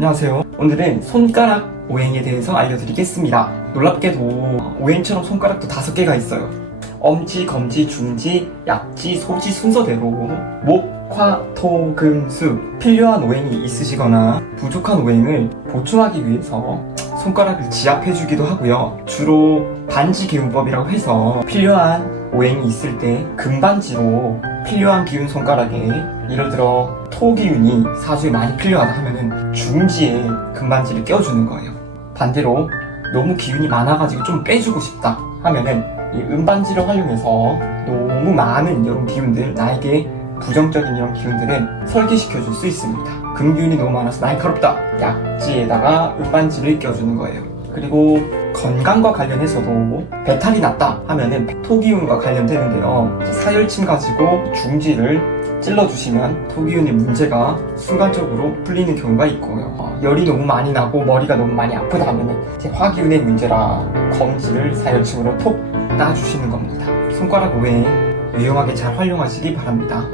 안녕하세요. 오늘은 손가락 오행에 대해서 알려드리겠습니다. 놀랍게도 오행처럼 손가락도 다섯 개가 있어요. 엄지, 검지, 중지, 약지, 소지 순서대로 목, 화, 토, 금, 수 필요한 오행이 있으시거나 부족한 오행을 보충하기 위해서 손가락을 지압해주기도 하고요. 주로 반지 기운법이라고 해서 필요한 오행이 있을 때 금반지로 필요한 기운 손가락에 예를 들어 토 기운이 사주에 많이 필요하다 하면은 중지에 금반지를 껴주는 거예요. 반대로 너무 기운이 많아가지고 좀 빼주고 싶다 하면은 이 음반지를 활용해서 너무 많은 이런 기운들 나에게 부정적인 이런 기운들은 설계시켜 줄 수 있습니다. 금기운이 너무 많아서 날카롭다. 약지에다가 음반지를 껴주는 거예요. 그리고 건강과 관련해서도 배탈이 났다 하면은 토기운과 관련되는데요. 사열침 가지고 중지를 찔러주시면 토기운의 문제가 순간적으로 풀리는 경우가 있고요. 어, 열이 너무 많이 나고 머리가 너무 많이 아프다 하면은 화기운의 문제라 검지를 사열침으로 톡 따주시는 겁니다. 손가락 오행 유용하게 잘 활용하시기 바랍니다.